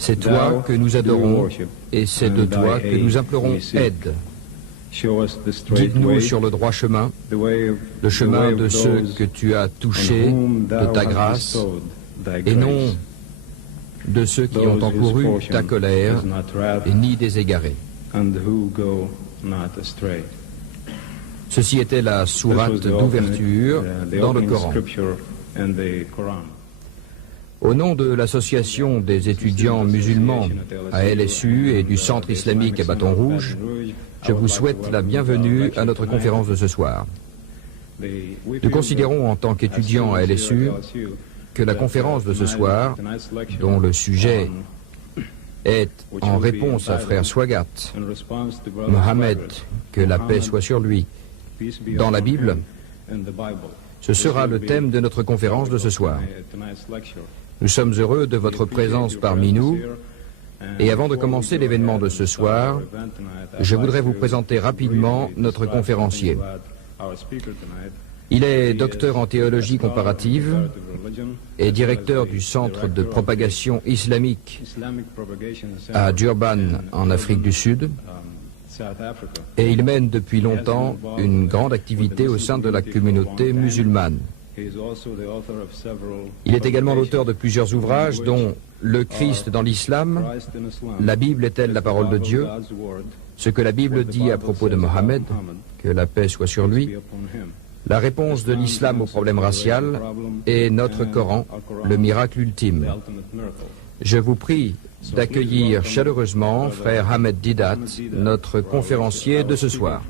C'est toi que nous adorons et c'est de toi que nous implorons aide. Guide-nous sur le droit chemin, le chemin de ceux que tu as touchés de ta grâce et non de ceux qui ont encouru ta colère et ni des égarés. Ceci était la sourate d'ouverture dans le Coran. Au nom de l'association des étudiants musulmans à LSU et du Centre islamique à Bâton Rouge, je vous souhaite la bienvenue à notre conférence de ce soir. Nous considérons en tant qu'étudiants à LSU que la conférence de ce soir, dont le sujet est en réponse à frère Swagat, Mohammed, que la paix soit sur lui, dans la Bible, ce sera le thème de notre conférence de ce soir. Nous sommes heureux de votre présence parmi nous et avant de commencer l'événement de ce soir, je voudrais vous présenter rapidement notre conférencier. Il est docteur en théologie comparative et directeur du Centre de propagation islamique à Durban, en Afrique du Sud. Et il mène depuis longtemps une grande activité au sein de la communauté musulmane. Il est également l'auteur de plusieurs ouvrages, dont Le Christ dans l'islam, La Bible est-elle la parole de Dieu, Ce que la Bible dit à propos de Mohammed, que la paix soit sur lui, La réponse de l'islam au problème racial et Notre Coran, le miracle ultime. Je vous prie d'accueillir chaleureusement frère Ahmed Didat, notre conférencier de ce soir.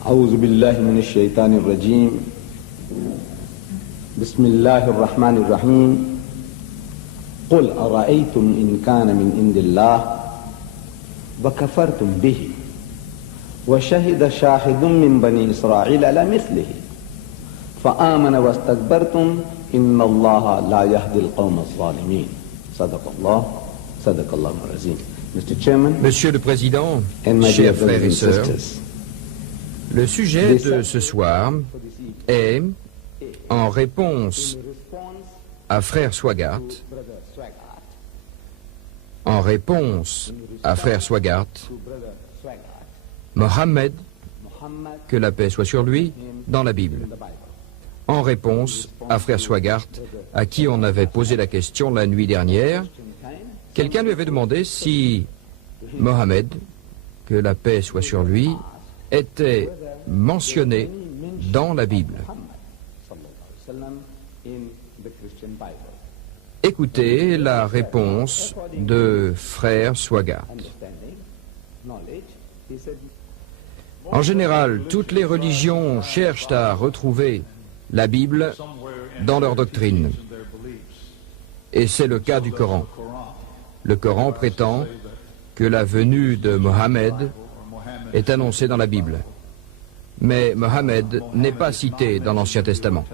أعوذ بالله من الشيطان الرجيم بسم الله الرحمن الرحيم قل أرأيتم إن كان من عند الله وكفرتم به وشهد شاهد من بني إسرائيل على مثله فآمن واستكبرتم إن الله لا يهدي القوم الظالمين صدق الله العظيم. Monsieur le Président, chers frères et sœurs, le sujet de ce soir est, en réponse à frère Swagat, Mohammed, que la paix soit sur lui, dans la Bible. En réponse à frère Swagat, à qui on avait posé la question la nuit dernière, quelqu'un lui avait demandé si Mohammed, que la paix soit sur lui, était mentionné dans la Bible. Écoutez la réponse de frère Swagat. En général, toutes les religions cherchent à retrouver la Bible dans leur doctrine. Et c'est le cas du Coran. Le Coran prétend que la venue de Mohammed est annoncée dans la Bible. Mais Mohammed n'est pas cité dans l'Ancien Testament.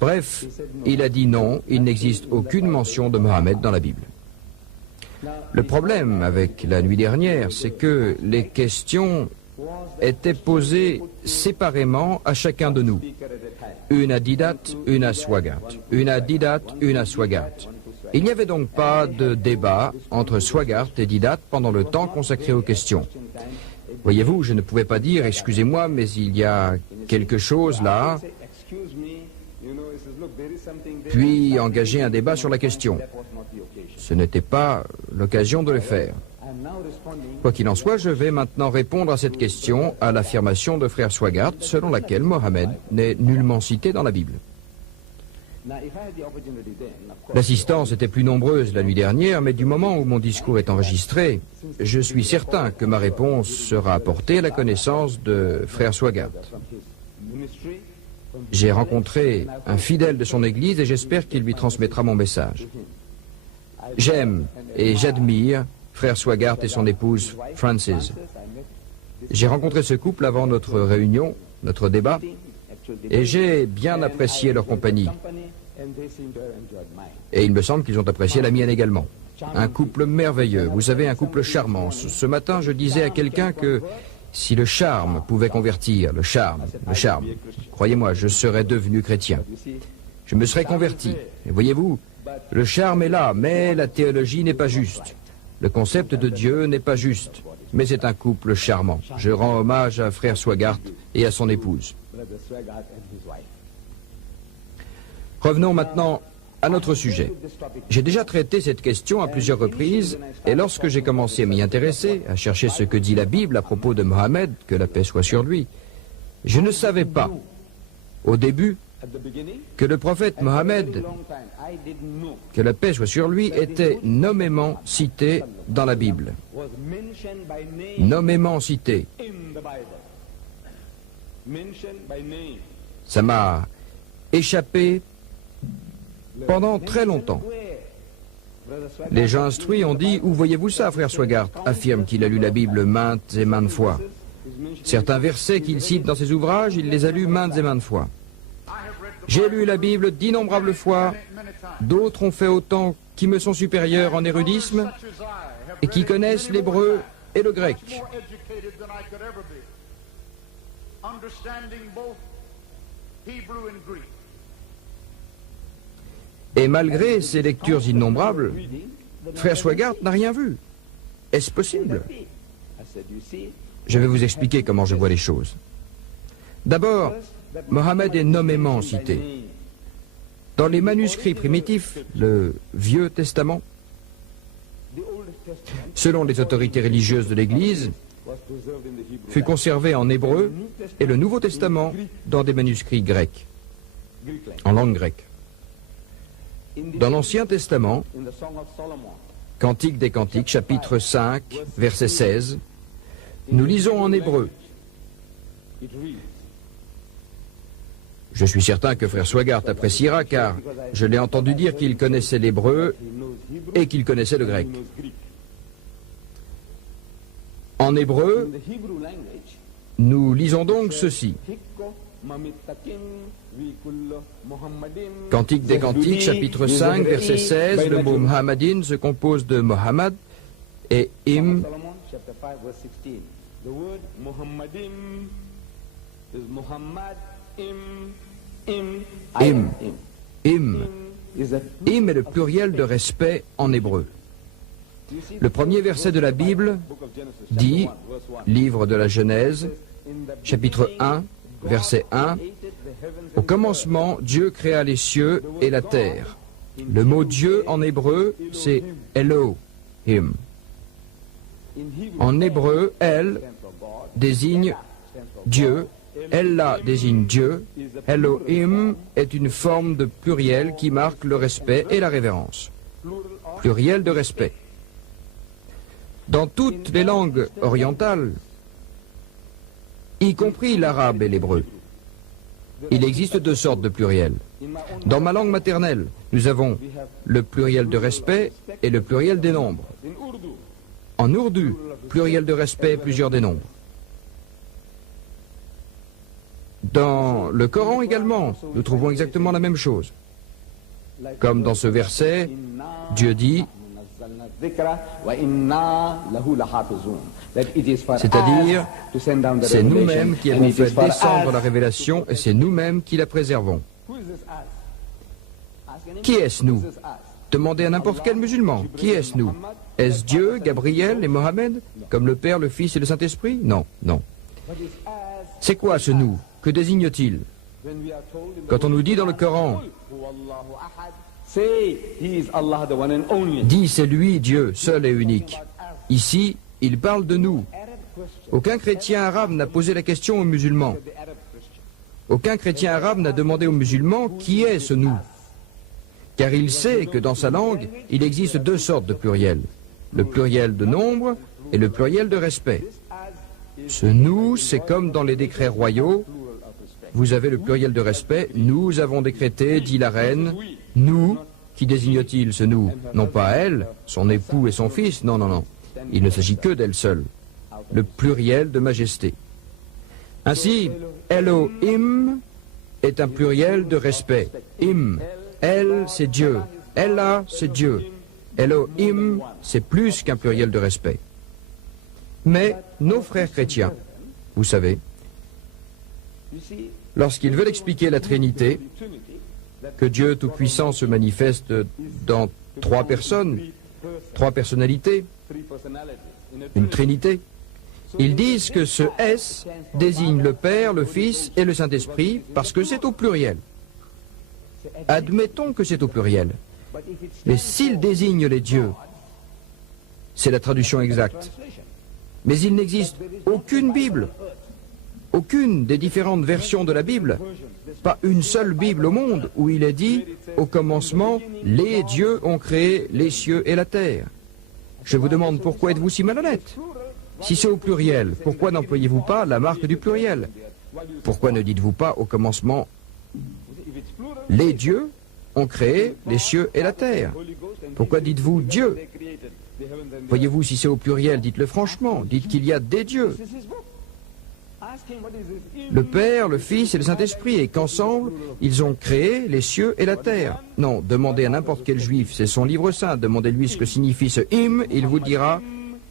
Bref, il a dit non, il n'existe aucune mention de Mohammed dans la Bible. Le problème avec la nuit dernière, c'est que les questions étaient posées séparément à chacun de nous. Une à Didat, une à Swagat. Une à Didat, une à Swagat. Il n'y avait donc pas de débat entre Swagat et Didat pendant le temps consacré aux questions. Voyez-vous, je ne pouvais pas dire « Excusez-moi, mais il y a quelque chose là », puis engager un débat sur la question. Ce n'était pas l'occasion de le faire. Quoi qu'il en soit, je vais maintenant répondre à cette question à l'affirmation de frère Swagat, selon laquelle Mohammed n'est nullement cité dans la Bible. L'assistance était plus nombreuse la nuit dernière, mais du moment où mon discours est enregistré, je suis certain que ma réponse sera apportée à la connaissance de frère Swagat. J'ai rencontré un fidèle de son église et j'espère qu'il lui transmettra mon message. J'aime et j'admire frère Swagat et son épouse Frances. J'ai rencontré ce couple avant notre réunion, notre débat, et j'ai bien apprécié leur compagnie. Et il me semble qu'ils ont apprécié la mienne également. Un couple merveilleux, vous savez, un couple charmant. Ce matin, je disais à quelqu'un que si le charme pouvait convertir, le charme, croyez-moi, je serais devenu chrétien. Je me serais converti. Et voyez-vous, le charme est là, mais la théologie n'est pas juste. Le concept de Dieu n'est pas juste, mais c'est un couple charmant. Je rends hommage à Frère Swaggart et à son épouse. Revenons maintenant à notre sujet. J'ai déjà traité cette question à plusieurs reprises, et lorsque j'ai commencé à m'y intéresser, à chercher ce que dit la Bible à propos de Mohammed, que la paix soit sur lui, je ne savais pas, au début, que le prophète Mohammed, que la paix soit sur lui, était nommément cité dans la Bible. Nommément cité. Ça m'a échappé pendant très longtemps. Les gens instruits ont dit « Où voyez-vous ça, frère Swaggart ?» affirme qu'il a lu la Bible maintes et maintes fois. Certains versets qu'il cite dans ses ouvrages, il les a lus maintes et maintes fois. J'ai lu la Bible d'innombrables fois, d'autres ont fait autant qui me sont supérieurs en érudisme et qui connaissent l'hébreu et le grec. Et malgré ces lectures innombrables, frère Swaggart n'a rien vu. Est-ce possible? Je vais vous expliquer comment je vois les choses. D'abord, Mohammed est nommément cité. Dans les manuscrits primitifs, le Vieux Testament, selon les autorités religieuses de l'Église, fut conservé en hébreu et le Nouveau Testament dans des manuscrits grecs, en langue grecque. Dans l'Ancien Testament, Cantique des Cantiques, chapitre 5, verset 16, nous lisons en hébreu. Je suis certain que frère Swaggart appréciera car je l'ai entendu dire qu'il connaissait l'hébreu et qu'il connaissait le grec. En hébreu, nous lisons donc ceci. Cantique des Cantiques, chapitre 5, verset 16, le mot Muhammadin se compose de Mohammed et Im. Im. Im est le pluriel de respect en hébreu. Le premier verset de la Bible dit, livre de la Genèse, chapitre 1, verset 1, « Au commencement, Dieu créa les cieux et la terre. » Le mot Dieu en hébreu, c'est Elohim. En hébreu, El désigne Dieu, Allah désigne Dieu, Elohim est une forme de pluriel qui marque le respect et la révérence. Pluriel de respect. Dans toutes les langues orientales, y compris l'arabe et l'hébreu, il existe deux sortes de pluriels. Dans ma langue maternelle, nous avons le pluriel de respect et le pluriel des nombres. En ourdou, pluriel de respect et plusieurs des nombres. Dans le Coran également, nous trouvons exactement la même chose. Comme dans ce verset, Dieu dit, c'est-à-dire, c'est nous-mêmes qui avons fait descendre la révélation et c'est nous-mêmes qui la préservons. Qui est-ce nous? Demandez à n'importe quel musulman. Qui est-ce nous? Est-ce Dieu, Gabriel et Mohammed, comme le Père, le Fils et le Saint-Esprit? Non, non. C'est quoi ce nous? Que désigne-t-il? Quand on nous dit dans le Coran, dit c'est lui, Dieu, seul et unique. Ici, il parle de nous. Aucun chrétien arabe n'a posé la question aux musulmans. Aucun chrétien arabe n'a demandé aux musulmans qui est ce nous. Car il sait que dans sa langue, il existe deux sortes de pluriels. Le pluriel de nombre et le pluriel de respect. Ce nous, c'est comme dans les décrets royaux. Vous avez le pluriel de respect. Nous avons décrété, dit la reine. Nous, qui désigne-t-il ce nous? Non pas elle, son époux et son fils, non, non, non. Il ne s'agit que d'elle seule. Le pluriel de majesté. Ainsi, Elohim est un pluriel de respect. Im, El, c'est Dieu. Allah, c'est Dieu. Elohim, c'est plus qu'un pluriel de respect. Mais nos frères chrétiens Vous savez, lorsqu'ils veulent expliquer la Trinité, que Dieu Tout-Puissant se manifeste dans trois personnes, trois personnalités, une Trinité, ils disent que ce S désigne le Père, le Fils et le Saint-Esprit parce que c'est au pluriel. Admettons que c'est au pluriel. Mais s'il désigne les dieux, c'est la traduction exacte. Mais il n'existe aucune Bible, aucune des différentes versions de la Bible, pas une seule Bible au monde où il est dit, au commencement, les dieux ont créé les cieux et la terre. Je vous demande pourquoi êtes-vous si malhonnête? Si c'est au pluriel, pourquoi n'employez-vous pas la marque du pluriel? Pourquoi ne dites-vous pas au commencement, les dieux ont créé les cieux et la terre? Pourquoi dites-vous Dieu? Voyez-vous, si c'est au pluriel, dites-le franchement, dites qu'il y a des dieux. Le Père, le Fils et le Saint-Esprit, et qu'ensemble, ils ont créé les cieux et la terre. Non, demandez à n'importe quel juif, c'est son livre saint, demandez-lui ce que signifie ce hymne, il vous dira,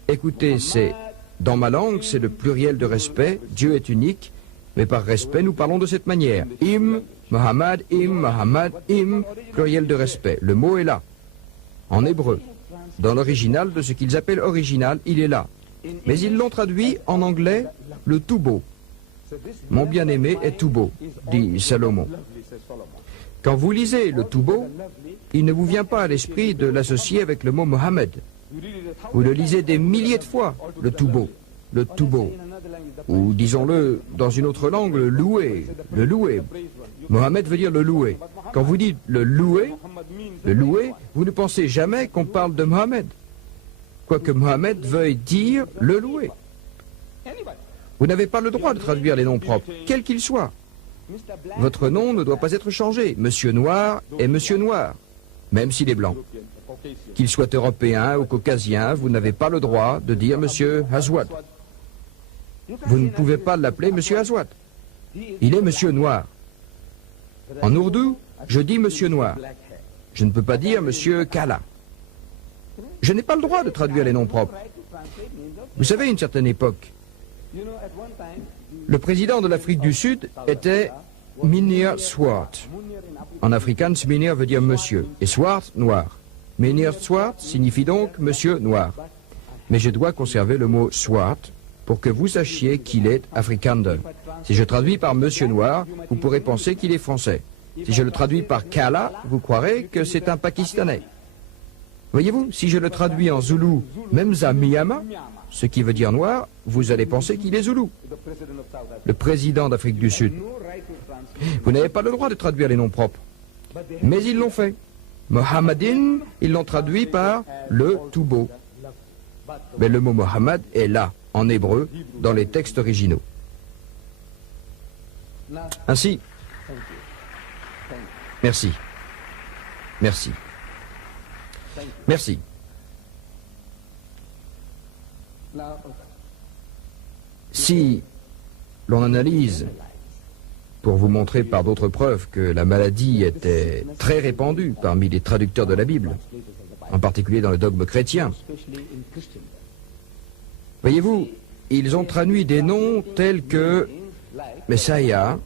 écoutez, c'est, dans ma langue, c'est le pluriel de respect, Dieu est unique, mais par respect, nous parlons de cette manière. Hymne, Muhammad, hymne, pluriel de respect. Le mot est là, en hébreu. Dans l'original de ce qu'ils appellent original, il est là. Mais ils l'ont traduit en anglais, le tout beau. Mon bien-aimé est tout beau, dit Salomon. Quand vous lisez le tout beau, il ne vous vient pas à l'esprit de l'associer avec le mot Mohammed. Vous le lisez des milliers de fois, le tout beau, le tout beau. Ou disons-le dans une autre langue, le loué, le loué. Mohammed veut dire le loué. Quand vous dites le loué, vous ne pensez jamais qu'on parle de Mohammed. Quoique Mohammed veuille dire le loué. Vous n'avez pas le droit de traduire les noms propres, quels qu'ils soient. Votre nom ne doit pas être changé. Monsieur Noir est Monsieur Noir, même s'il est blanc. Qu'il soit européen ou caucasien, vous n'avez pas le droit de dire Monsieur Aswad. Vous ne pouvez pas l'appeler Monsieur Aswad. Il est Monsieur Noir. En ourdou, je dis Monsieur Noir. Je ne peux pas dire Monsieur Kala. Je n'ai pas le droit de traduire les noms propres. Vous savez, à une certaine époque, le président de l'Afrique du Sud était Mynheer Swart. En afrikaans, Mynheer veut dire monsieur, et Swart, noir. Mynheer Swart signifie donc monsieur noir. Mais je dois conserver le mot Swart pour que vous sachiez qu'il est Afrikaner. Si je traduis par monsieur noir, vous pourrez penser qu'il est français. Si je le traduis par Kala, vous croirez que c'est un Pakistanais. Voyez-vous, si je le traduis en zoulou, Memza Miyama, ce qui veut dire noir, vous allez penser qu'il est zoulou. Le président d'Afrique du Sud. Vous n'avez pas le droit de traduire les noms propres. Mais ils l'ont fait. Mohammadin, ils l'ont traduit par le tout beau. Mais le mot Mohammed est là, en hébreu, dans les textes originaux. Ainsi, merci. Merci. Merci. Si l'on analyse, pour vous montrer par d'autres preuves que la maladie était très répandue parmi les traducteurs de la Bible, en particulier dans le dogme chrétien, voyez-vous, ils ont traduit des noms tels que Messiah,